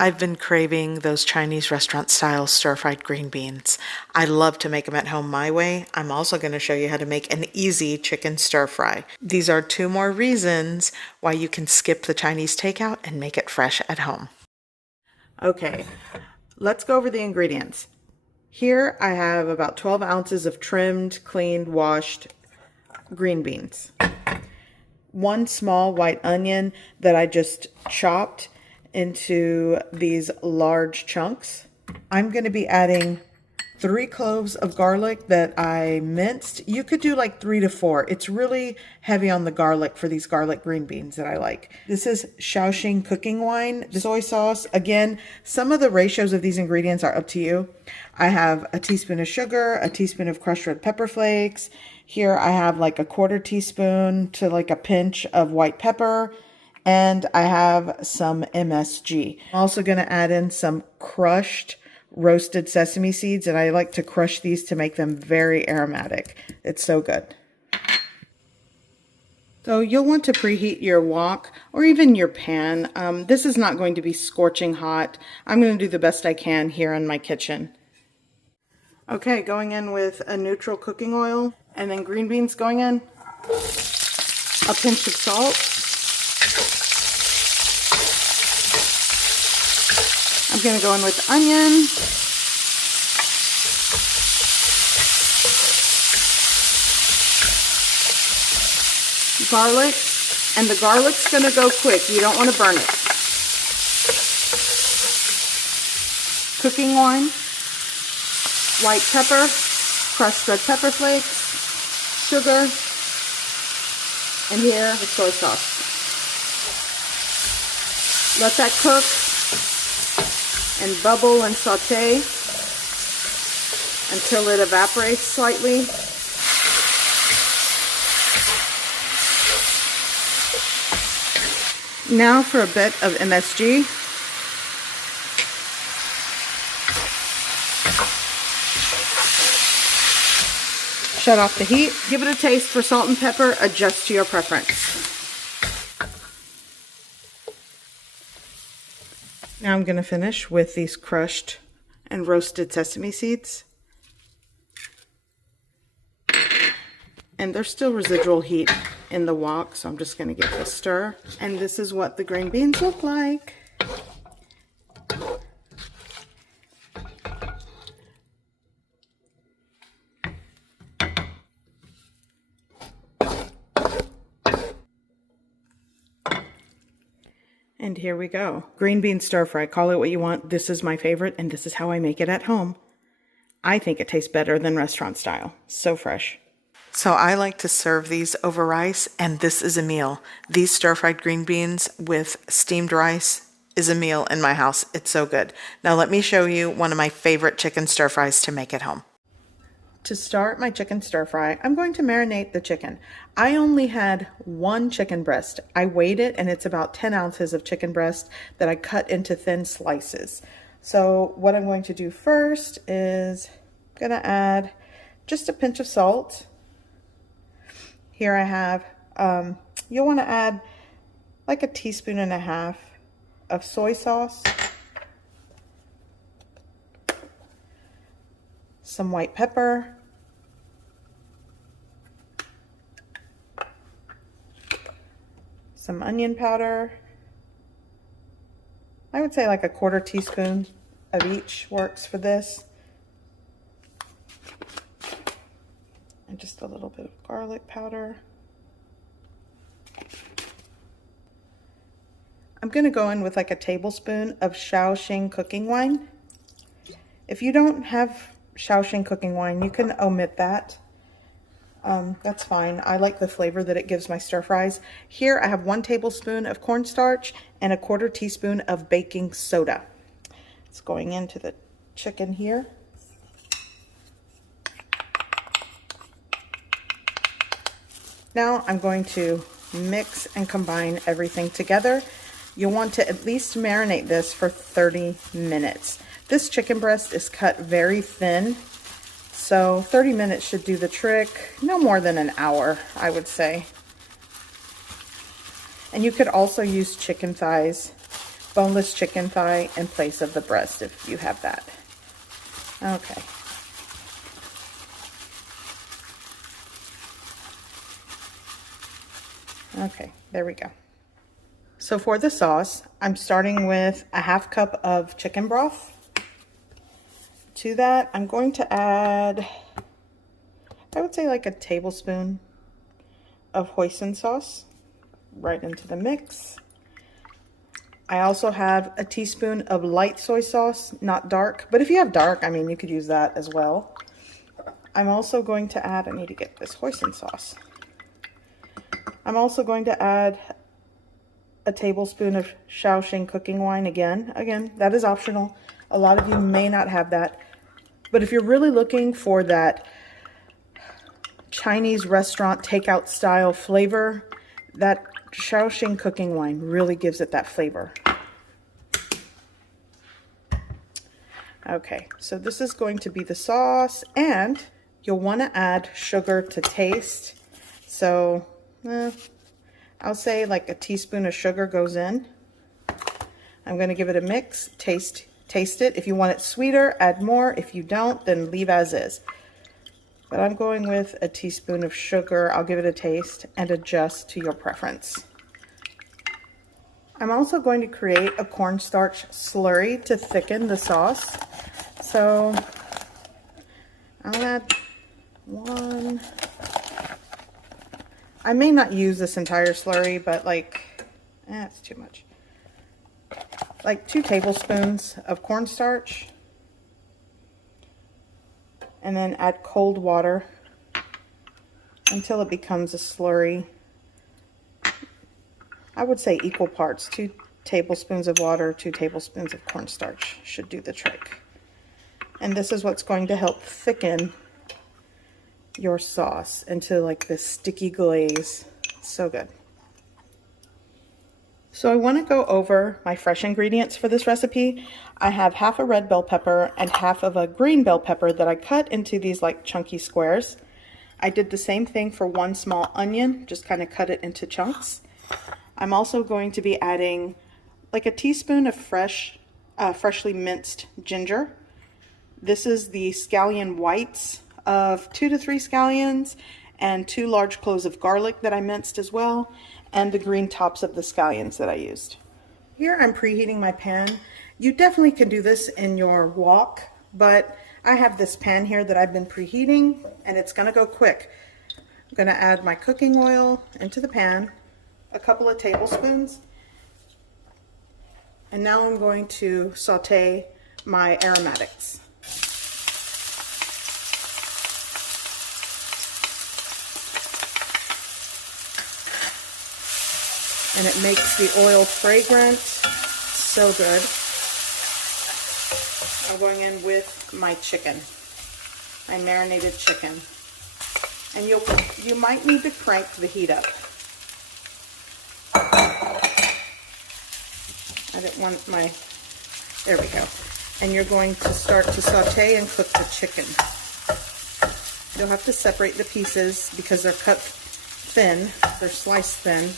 I've been craving those Chinese restaurant style stir-fried green beans. I love to make them at home my way. I'm also going to show you how to make an easy chicken stir-fry. These are 2 more reasons why you can skip the Chinese takeout and make it fresh at home. Okay, let's go over the ingredients. Here I have about 12 ounces of trimmed, cleaned, washed green beans. 1 small white onion that I just chopped into these large chunks. I'm going to be adding 3 cloves of garlic that I minced. You could do like 3 to 4. It's really heavy on the garlic for these garlic green beans that I like. This is Shaoxing cooking wine, the soy sauce. Again, some of the ratios of these ingredients are up to you. I have a teaspoon of sugar, a teaspoon of crushed red pepper flakes. Here I have like a 1/4 teaspoon to like a pinch of white pepper. And I have some MSG. I'm also going to add in some crushed roasted sesame seeds, and I like to crush these to make them very aromatic. It's so good. So you'll want to preheat your wok or even your pan. This is not going to be scorching hot. I'm going to do the best I can here in my kitchen. Okay, going in with a neutral cooking oil, and then green beans going in. A pinch of salt. I'm going to go in with the onion, garlic, and the garlic's going to go quick. You don't want to burn it. Cooking wine, white pepper, crushed red pepper flakes, sugar, and here the soy sauce. Let that cook and bubble and saute until it evaporates slightly. Now for a bit of MSG. Shut off the heat. Give it a taste for salt and pepper. Adjust to your preference. Now I'm going to finish with these crushed and roasted sesame seeds. And there's still residual heat in the wok, so I'm just going to give it a stir. And this is what the green beans look like. And here we go. Green bean stir fry. Call it what you want. This is my favorite, and this is how I make it at home. I think it tastes better than restaurant style. So fresh. So I like to serve these over rice, and this is a meal. These stir-fried green beans with steamed rice is a meal in my house. It's so good. Now let me show you one of my favorite chicken stir-fries to make at home. To start my chicken stir-fry, I'm going to marinate the chicken. I only had 1 chicken breast. I weighed it, and it's about 10 ounces of chicken breast that I cut into thin slices. So what I'm going to do first is I'm going to add just a pinch of salt. Here I have, you'll want to add like 1.5 teaspoons of soy sauce, some white pepper, some onion powder. I would say like 1/4 teaspoon of each works for this. And just a little bit of garlic powder. I'm going to go in with like 1 tablespoon of Shaoxing cooking wine. If you don't have Shaoxing cooking wine, you can omit that. That's fine. I like the flavor that it gives my stir fries. Here I have 1 tablespoon of cornstarch and 1/4 teaspoon of baking soda. It's going into the chicken here. Now I'm going to mix and combine everything together. You'll want to at least marinate this for 30 minutes. This chicken breast is cut very thin, so 30 minutes should do the trick. No more than an hour, I would say. And you could also use chicken thighs, boneless chicken thigh in place of the breast if you have that. Okay. Okay, there we go. So for the sauce, I'm starting with a half cup of chicken broth. To that, I'm going to add, I would say like a tablespoon of hoisin sauce right into the mix. I also have a teaspoon of light soy sauce, not dark, but if you have dark, I mean, you could use that as well. I'm also going to add, I need to get this hoisin sauce. I'm also going to add a tablespoon of Shaoxing cooking wine again. Again, that is optional. A lot of you may not have that, but if you're really looking for that Chinese restaurant takeout style flavor, that Shaoxing cooking wine really gives it that flavor. Okay, so this is going to be the sauce, and you'll want to add sugar to taste. So I'll say like a teaspoon of sugar goes in. I'm going to give it a mix, taste it. If you want it sweeter, add more. If you don't, then leave as is. But I'm going with a teaspoon of sugar. I'll give it a taste and adjust to your preference. I'm also going to create a cornstarch slurry to thicken the sauce. So I'll add one. I may not use this entire slurry, but like, it's too much. Like 2 tablespoons of cornstarch. And then add cold water until it becomes a slurry. I would say equal parts, 2 tablespoons of water, 2 tablespoons of cornstarch should do the trick. And this is what's going to help thicken your sauce into like this sticky glaze. So good. So I want to go over my fresh ingredients for this recipe. I have half a red bell pepper and half of a green bell pepper that I cut into these like chunky squares. I did the same thing for 1 small onion, just kind of cut it into chunks. I'm also going to be adding like a teaspoon of freshly minced ginger. This is the scallion whites of 2 to 3 scallions and 2 large cloves of garlic that I minced as well, and the green tops of the scallions that I used. Here I'm preheating my pan. You definitely can do this in your wok, but I have this pan here that I've been preheating and it's gonna go quick. I'm gonna add my cooking oil into the pan, a couple of tablespoons, and now I'm going to saute my aromatics. And it makes the oil fragrant, so good. I'm going in with my chicken, my marinated chicken. And you might need to crank the heat up. I didn't want my, there we go. And you're going to start to saute and cook the chicken. You'll have to separate the pieces because they're cut thin, they're sliced thin.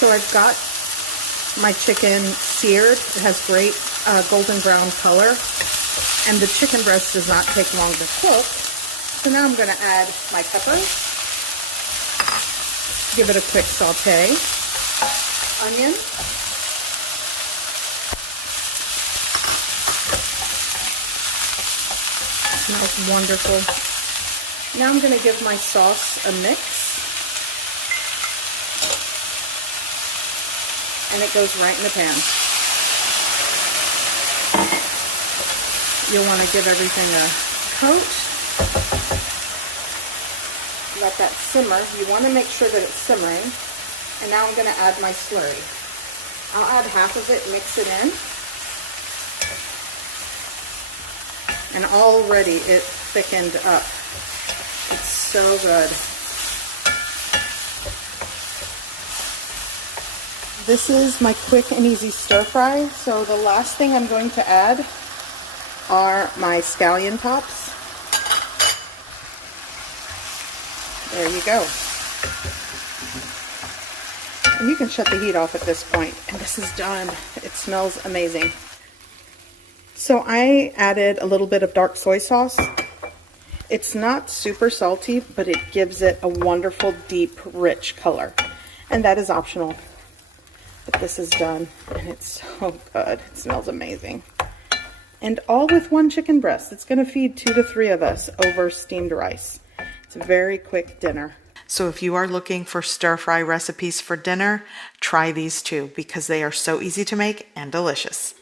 So I've got my chicken seared. It has great golden brown color, and the chicken breast does not take long to cook. So now I'm going to add my peppers, give it a quick saute, onion, smells wonderful. Now I'm going to give my sauce a mix. And it goes right in the pan. You'll want to give everything a coat. Let that simmer. You want to make sure that it's simmering. And now I'm going to add my slurry. I'll add half of it, mix it in. And already it thickened up. It's so good. This is my quick and easy stir fry. So the last thing I'm going to add are my scallion tops. There you go. And you can shut the heat off at this point. And this is done. It smells amazing. So I added a little bit of dark soy sauce. It's not super salty, but it gives it a wonderful, deep, rich color. And that is optional. But this is done, and it's so good. It smells amazing. And all with one chicken breast. It's going to feed 2 to 3 of us over steamed rice. It's a very quick dinner. So if you are looking for stir-fry recipes for dinner, try these two because they are so easy to make and delicious.